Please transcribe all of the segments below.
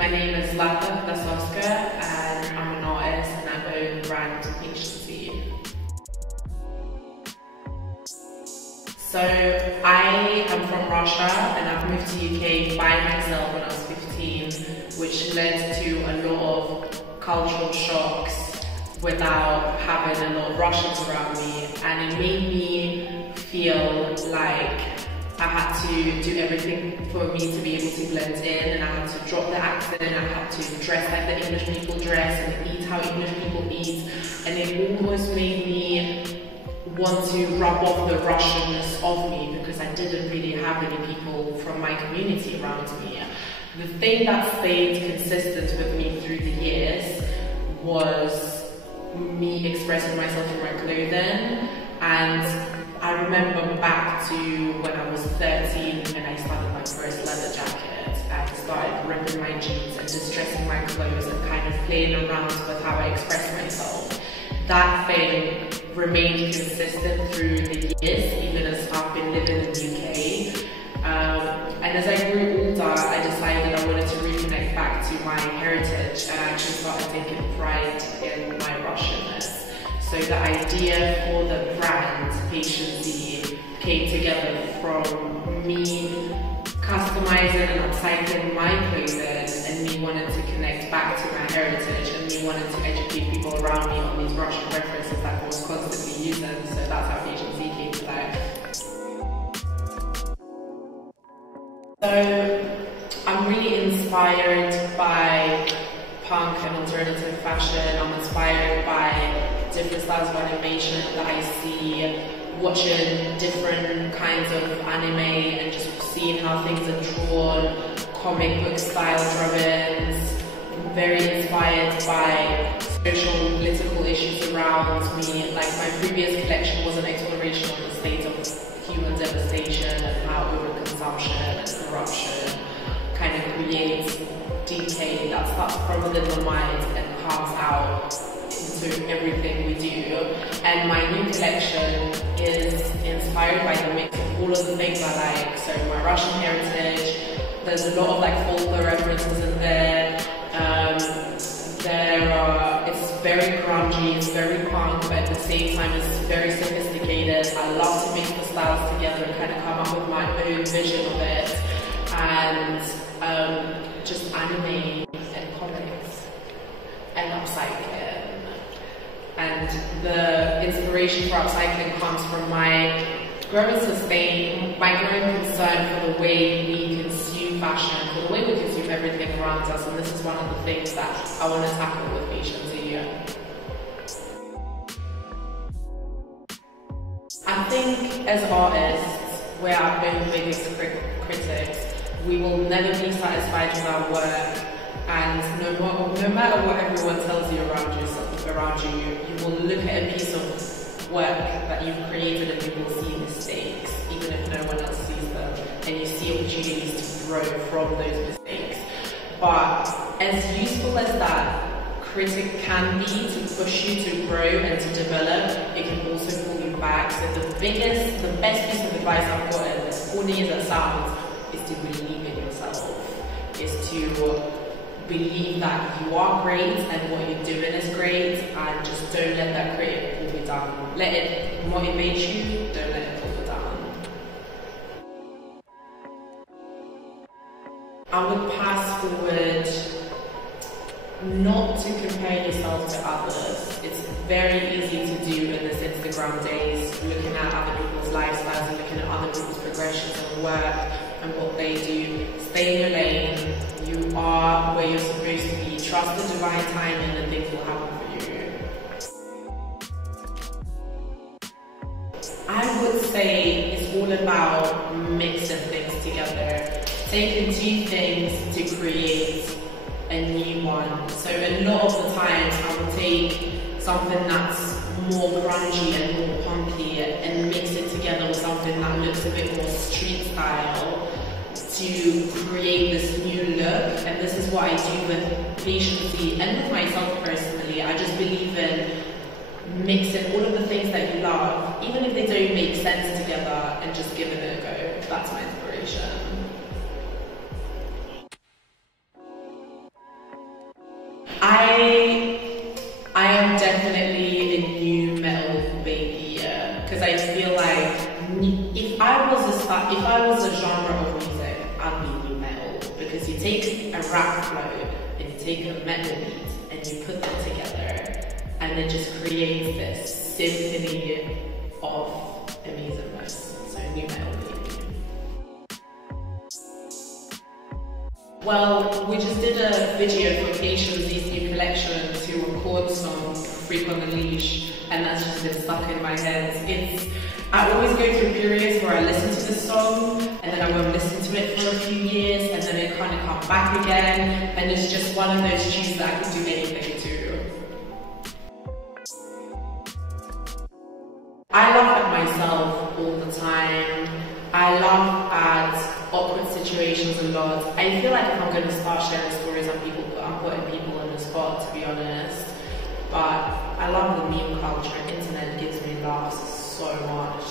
My name is Zlata and I'm an artist and I own brand agency. So I am from Russia and I've moved to UK by myself when I was 15, which led to a lot of cultural shocks without having a lot of Russians around me, and it made me feel like I had to do everything for me to be able to blend in, and I had to drop the accent, I had to dress like the English people dress and eat how English people eat, and it almost made me want to rub off the Russianness of me because I didn't really have any people from my community around me. The thing that stayed consistent with me through the years was me expressing myself through my clothing. And I remember back to when I was 13 and I started my first leather jacket and started ripping my jeans and distressing my clothes and kind of playing around with how I express myself. That thing remained consistent through the years, even as I've been living in the UK. And as I grew older, I decided I wanted to reconnect back to my heritage, and I actually started taking pride in my Russianness. So the idea for the brand, Patiency, came together from me customizing and upcycling my clothing and me wanting to connect back to my heritage and me wanting to educate people around me on these Russian references that I was constantly using. So that's how Patiency came to life. So I'm really inspired by punk and alternative fashion. I'm inspired by different styles of animation that I see, watching different kinds of anime and just seeing how things are drawn, comic book style drawings. I'm very inspired by social political issues around me. Like my previous collection was an exploration of the state of human devastation and how overconsumption and corruption kind of creates decay that starts from within the mind and comes out into everything we do. And my new collection is inspired by the mix of all of the things I like. So my Russian heritage, there's a lot of like folklore references in there. It's very grungy, it's very punk, but at the same time it's very sophisticated. I love to mix the styles together and kind of come up with my own vision of it. And just anime and comics and upcycling. And the inspiration for upcycling comes from my growing concern for the way we consume fashion, for the way we consume everything around us, and this is one of the things that I want to tackle with Patiency. I think as artists, we're our own biggest critics. We will never be satisfied with our work, and no matter what everyone tells you around you, you will look at a piece of work that you've created and you will see mistakes, even if no one else sees them, and you see opportunities to grow from those mistakes. But as useful as that critic can be to push you to grow and to develop, it can also pull you back. So the best piece of advice I've gotten, as corny as it sounds, is to believe in yourself, is to believe that you are great and what you're doing is great, and just don't let that critic pull you down. Let it motivate you, don't let it pull you down. I would pass forward not to compare yourself to others. It's very easy to do in this Instagram days, looking at other people's lifestyles and looking at other people's progressions and work and what they do. Stay in your lane. You are where you're supposed to be. Trust the divine timing and things will happen for you. I would say it's all about mixing things together. Taking two things to create a new one. So a lot of the times I will take something that's more grungy and more punky and mix it together with something that looks a bit more street style to create this new look. And this is what I do with Patiency and with myself personally. I just believe in mixing all of the things that you love, even if they don't make sense together, and just giving it a go. That's my inspiration. I was a genre of music, I'd be new metal, because you take a rap flow and you take a metal beat and you put them together, and it just creates this symphony of amazingness. So new metal baby. Well, we just did a video for KSH's new collection to record song Freak on the Leash, and that's just been stuck in my head. I always go through periods where I listen to the song and then I won't listen to it for a few years and then it kind of comes back again, and it's just one of those tunes that I can do anything to. I laugh at myself all the time. I laugh at awkward situations a lot. I feel like if I'm going to start sharing stories, I'm putting people on the spot, to be honest. But I love the meme culture. Internet gives me laughs so much.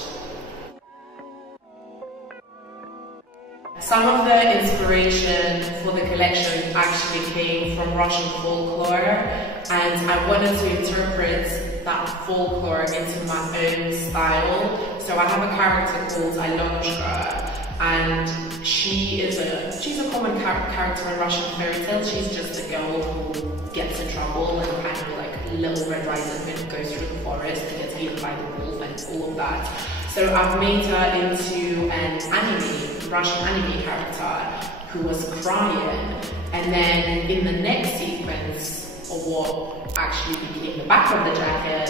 Some of the inspiration for the collection actually came from Russian folklore, and I wanted to interpret that folklore into my own style. So I have a character called Alyonushka, and she's a common character in Russian fairy tales. She's just a girl who gets in trouble and kind of like Little Red Riding Hood goes through the forest and gets eaten by the wolf and all of that. So I've made her into an Russian anime character who was crying, and then in the next sequence of what actually became the back of the jacket,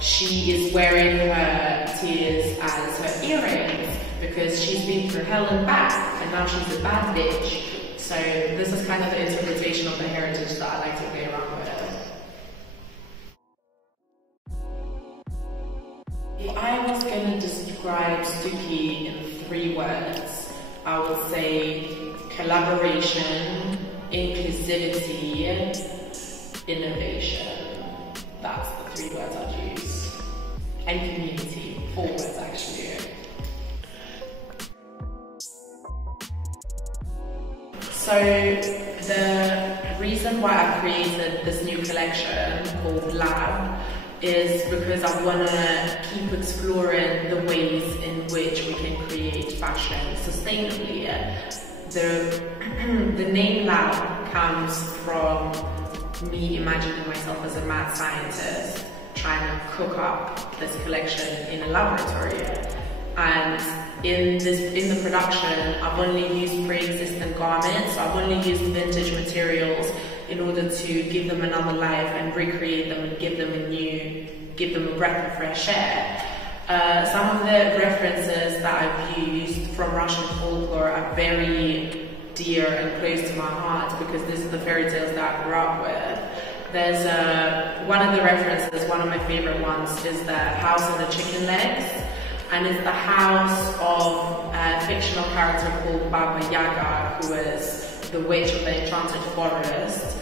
she is wearing her tears as her earrings because she's been through hell and back and now she's a bad bitch. So this is kind of the interpretation of the heritage that I like to play around with. If I was going to describe Stööki in 3 words, I would say collaboration, inclusivity, innovation. That's the 3 words I'd use. And community, 4 words actually. So the reason why I created this new collection called Lab is because I want to keep exploring the ways in which we can create fashion sustainably. The name Lab comes from me imagining myself as a mad scientist trying to cook up this collection in a laboratory. And in the production, I've only used pre-existing garments. I've only used vintage materials in order to give them another life and recreate them and give them a breath of fresh air. Some of the references that I've used from Russian folklore are very dear and close to my heart because these are the fairy tales that I grew up with. There's one of the references, one of my favorite ones, is the house of the chicken legs, and it's the house of a fictional character called Baba Yaga, who is the witch of the enchanted forest,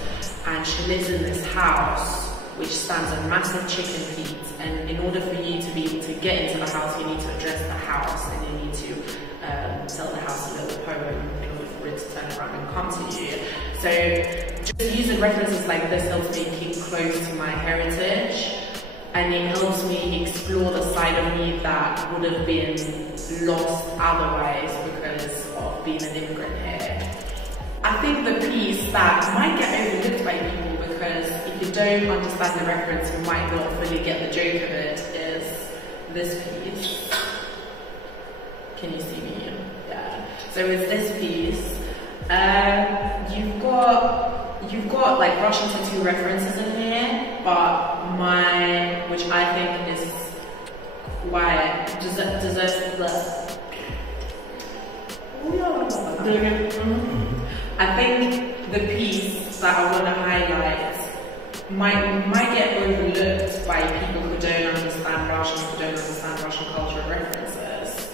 and she lives in this house which stands on massive chicken feet, and in order for you to be able to get into the house, you need to address the house, and you need to tell the house a little poem in order for it to turn around and come to you. So just using references like this helps me keep close to my heritage, and it helps me explore the side of me that would have been lost otherwise because of being an immigrant here. I think the piece that might get overlooked by people because if you don't understand the reference, you might not fully get the joke of it, is this piece. Can you see me? Yeah. So it's this piece. You've got like Russian tattoo references in here, but which I think is why deserves the. I think the piece that I want to highlight might get overlooked by people who don't understand Russian, who don't understand Russian cultural references.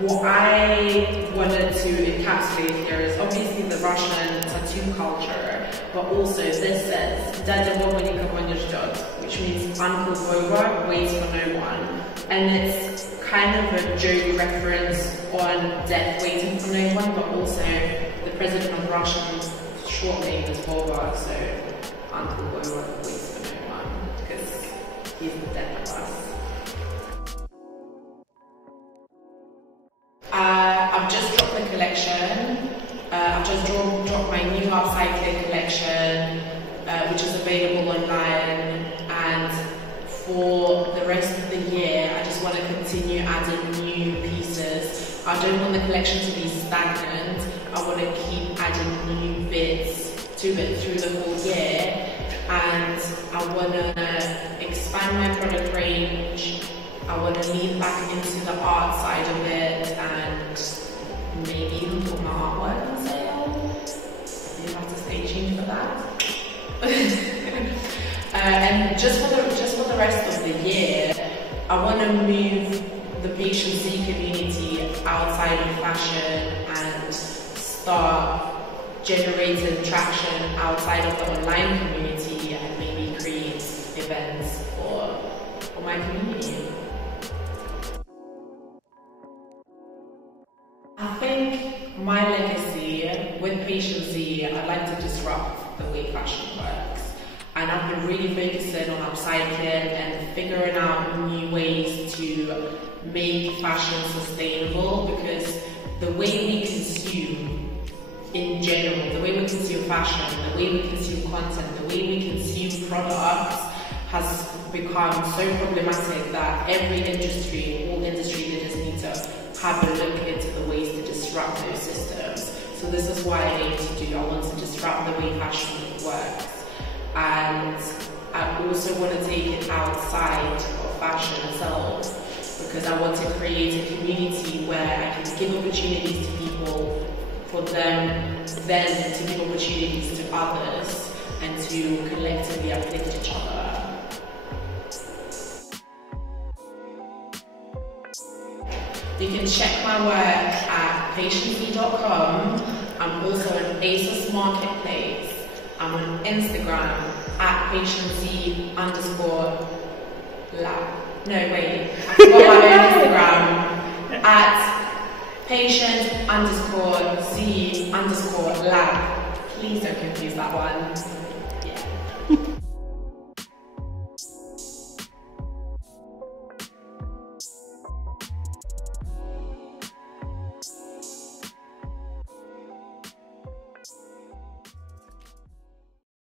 What I wanted to encapsulate here is obviously the Russian tattoo culture, but also this says "Dada Boba nikого не ждет," which means Uncle Boba waits for no one, and it's kind of a joke reference on death waiting for no one, but also the president of Russia, short name is Boba, so Uncle Boba waits for no one because he's the death of us. I've just new upcycling collection, which is available online, and for the rest of the year, I just want to continue adding new pieces. I don't want the collection to be stagnant. I want to keep adding new bits to it through the whole year, and I want to expand my product range. I want to lean back into the art side of it, and maybe even put my artwork on sale. You have to stay tuned for that. And just for the rest of the year, I want to move the patient Z community outside of fashion and start generating traction outside of the online community, and maybe create events for my community. I think my legacy with Patient Z, I'd like to disrupt the way fashion works. And I've been really focusing on upcycling and figuring out new ways to make fashion sustainable, because the way we consume in general, the way we consume fashion, the way we consume content, the way we consume products has become so problematic that every industry, all industry leaders need to have a look into the ways to disrupt those systems. So this is what I aim to do. I want to disrupt the way fashion works. And I also want to take it outside of fashion itself, because I want to create a community where I can give opportunities to people, for them then to give opportunities to others, and to collectively uplift each other. You can check my work at patiency.com. I'm also on ASOS Marketplace. I'm on Instagram at patiency_lab. No, wait, I forgot my own Instagram. At patient_z_lab. Please don't confuse that one.